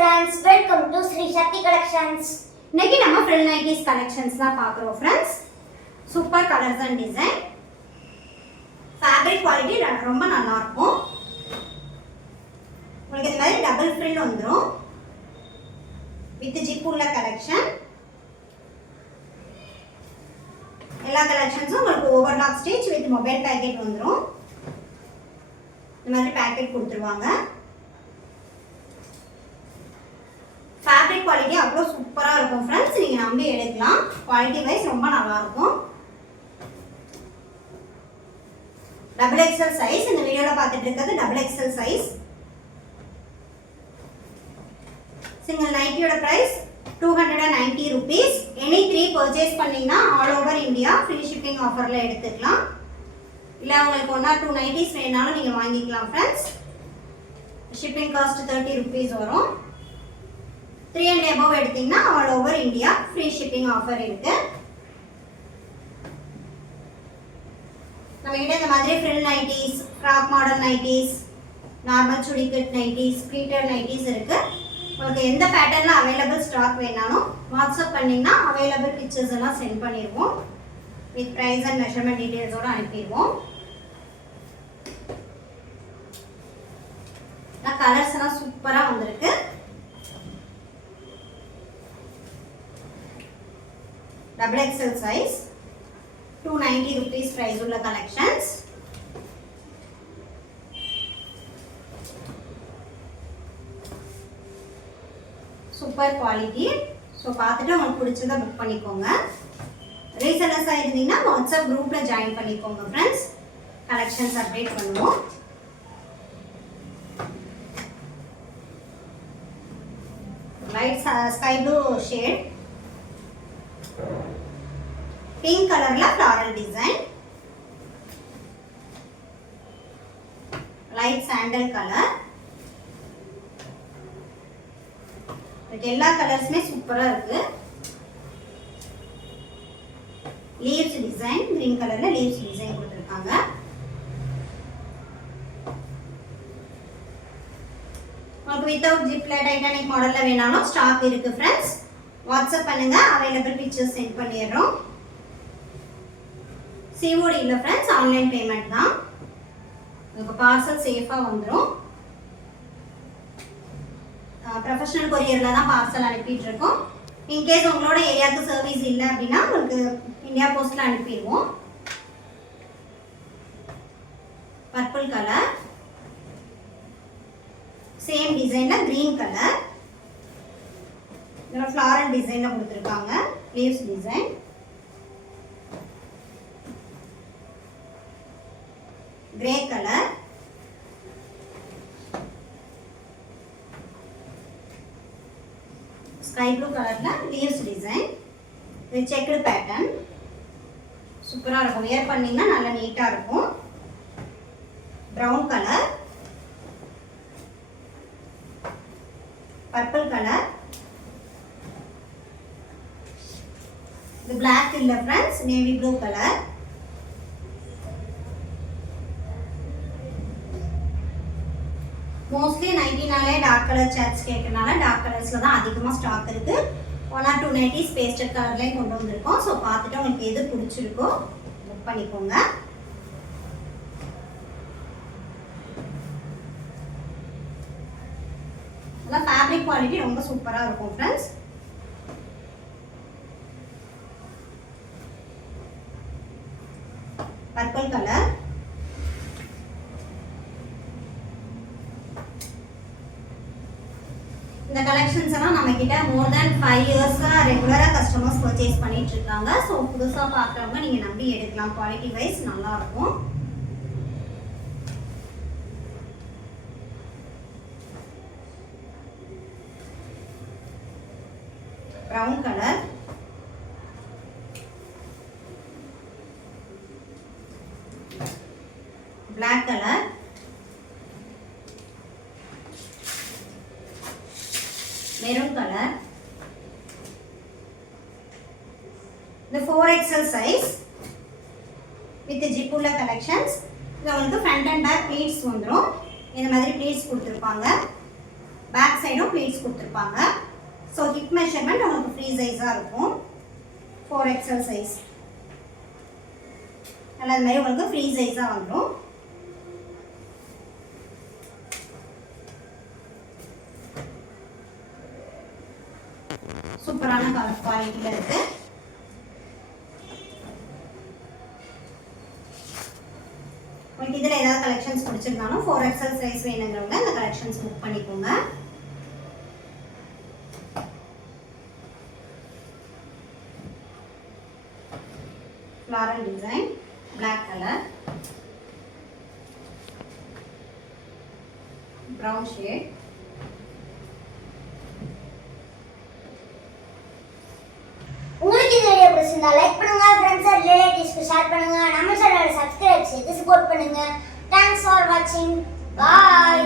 friends, welcome to Sri Shakti Collections. இன்னைக்கு நம்ம frill nighties collections தான் பார்க்கறோம் friends. Super colors and design. Fabric quality ரொம்ப நல்லா இருக்கும். உங்களுக்கு இந்த மாதிரி double frill வந்துரும். With zip உள்ள collection. எல்லா collectionsம் உங்களுக்கு overlock stitch with mobile packet வந்துரும். இந்த மாதிரி packet கொடுத்துருவாங்க. Fabric quality அவ்வளோ சூப்பராக இருக்கும் ஃப்ரெண்ட்ஸ். நீங்கள் நம்பி எடுக்கலாம். குவாலிட்டி வைஸ் ரொம்ப நல்லா இருக்கும். டபுள் எக்ஸல் சைஸ் இந்த வீடியோவில் பார்த்துட்டு இருக்கிறது டபுள் எக்ஸல் சைஸ். சிங்கிள் நைட்டியோட ப்ரைஸ் 290 rupees. எனி 3 பர்ச்சேஸ் பண்ணிங்கன்னா all over India free shipping ஆஃபரில் எடுத்துக்கலாம். இல்லை உங்களுக்கு 1 or 2 நைட்டிஸ் வேணாலும் நீங்கள் வாங்கிக்கலாம் ஃப்ரெண்ட்ஸ். ஷிப்பிங் காஸ்ட் 30 rupees வரும். 3 and above எடுத்தீங்கன்னா all over India free shipping offer இருக்கு. நம்ம கிட்ட இந்த மாதிரி frill nighties, frock model nighties, normal சுடிகட் நைட்டிஸ், ப்ளீட்டட் நைட்டிஸ் இருக்கு. உங்களுக்கு எந்த பேட்டர்ன்ல அவைலபிள் ஸ்டாக் வேணாலும் வாட்ஸ்அப் பண்ணீங்கன்னா அவைலபிள் பிக்சர்ஸ் எல்லாம் சென்ட் பண்ணிடுவோம். வித் ப்ரைஸ் அண்ட் மெஷர்மெண்ட் டீடைல்ஸோட அனுப்பிடுவோம். கலர்ஸ் எல்லாம் சூப்பரா வந்திருக்கு. Double XL size 290 rupees price உள்ள collections. Super quality. ஸோ பார்த்துட்டு உங்களுக்கு பிடிச்சதை புக் பண்ணிக்கோங்க. ரீசெல்லர்ஸாக இருந்தீங்கன்னா வாட்ஸ்அப் குரூப்பில் ஜாயின் பண்ணிக்கோங்க ஃப்ரெண்ட்ஸ். கலெக்ஷன்ஸ் அப்டேட் பண்ணுவோம். Light sky blue shade, pink colour ला floral design, light sandal colour. எல்லா கலர்ஸ்மே சூப்பரா இருக்கு. லீவ்ஸ் டிசைன் green கலர்ல லீவ்ஸ் டிசைன் கொடுத்திருக்காங்க. உங்களுக்கு வித்தவுட் ஜிப்ல டைட்டானிக் மாடல்ல வேணாலும் ஸ்டாக் இருக்கு ஃப்ரெண்ட்ஸ். வாட்ஸ்அப் பண்ணுங்க, அவைலபிள் பிக்சர்ஸ் சென்ட் பண்ணிடுறோம். COD இல்ல ஃப்ரெண்ட்ஸ், ஆன்லைன் பேமெண்ட் தான். உங்களுக்கு பார்சல் சேஃபா வந்துரும். ப்ரொஃபஷனல் கொரியர்ல தான் பார்சல் அனுப்பிட்டு இருக்கோம். இன் கேஸ் உங்களோட ஏரியாவுக்கு சர்வீஸ் இல்லை அப்படின்னா உங்களுக்கு இந்தியா போஸ்ட்ல அனுப்பிடுவோம். பர்பிள் கலர், சேம் டிசைன்ல கிரீன் கலர், இதெல்லாம் ஃப்ளாரல் டிசைன்ல கொடுத்துருக்காங்க. Leaves design, grey colour, sky blue colour leaves design, இது செக்டு பேட்டர்ன் சூப்பரா இருக்கும். வேர் பண்ணீங்கன்னா நல்லா நீட்டா இருக்கும். பிரவுன் கலர், பர்பிள் கலர், இது black இல்ல friends, navy blue colour, mostly 19 dark colour சார்ட்ஸ் கேட்கறனால டார்க் கலர்ஸ்ல தான் அதிகமாக ஸ்டாக் இருக்கு. 1 or 2 நைட்டிஸ் பேஸ்டல் கலர்லேயும் கொண்டு வந்திருக்கோம். ஸோ பார்த்துட்டு உங்களுக்கு எது பிடிச்சிருக்கோ புக் பண்ணிக்கோங்க. அதெல்லாம் ஃபேப்ரிக் குவாலிட்டி ரொம்ப சூப்பராக இருக்கும் ஃப்ரெண்ட்ஸ். பர்பிள் கலர், இந்த கலெக்ஷன்ஸ் எல்லாம் நம்ம கிட்ட மோர் தென் 5 இயர்ஸா ரெகுலரா கஸ்டமர்ஸ் பர்ச்சேஸ் பண்ணிட்டு இருக்காங்க. ஸோ புதுசா பார்க்குறவங்க நீங்க நம்பி எடுக்கலாம். குவாலிட்டி வைஸ் நல்லா இருக்கும். Brown colour, black colour, maroon colour, இந்த 4XL சைஸ் வித் ஜிப் உள்ள கலெக்ஷன்ஸ். இது உங்களுக்கு ஃப்ரண்ட் அண்ட் பேக் ப்ளீட்ஸ் வந்துடும். இந்த மாதிரி ப்ளீட்ஸ் கொடுத்துருப்பாங்க. பேக் பேக் சைடும் ப்ளீட்ஸ் கொடுத்துருப்பாங்க. ஸோ ஹிப் மெஷர்மெண்ட் உங்களுக்கு ஃப்ரீ சைஸாக இருக்கும். 4XL சைஸ் நல்லா அது மாதிரி உங்களுக்கு ஃப்ரீ சைஸாக வந்துடும். சூப்பரான கலர் குவாலிட்டியில் இருக்கு. உங்களுக்கு இதில் ஏதாவது கலெக்ஷன்ஸ் பிடிச்சிருந்தாலும் 4XL சைஸ் வேணுங்கிறவங்க இந்த கலெக்ஷன்ஸ் புக் பண்ணிக்கோங்க. Floral design, black colour, brown shade. உங்களுக்கு இந்த வீடியோ பிடிச்சிருந்தா லைக் பண்ணுங்க, ஃப்ரெண்ட்ஸ் அண்ட் ரிலேட்டிவ்ஸ்க்கு ஷேர் பண்ணுங்க, நம்ம சேனலை சப்ஸ்கிரைப் செய்து சப்போர்ட் பண்ணுங்க. தேங்க்ஸ் ஃபார் வாட்சிங். பாய்.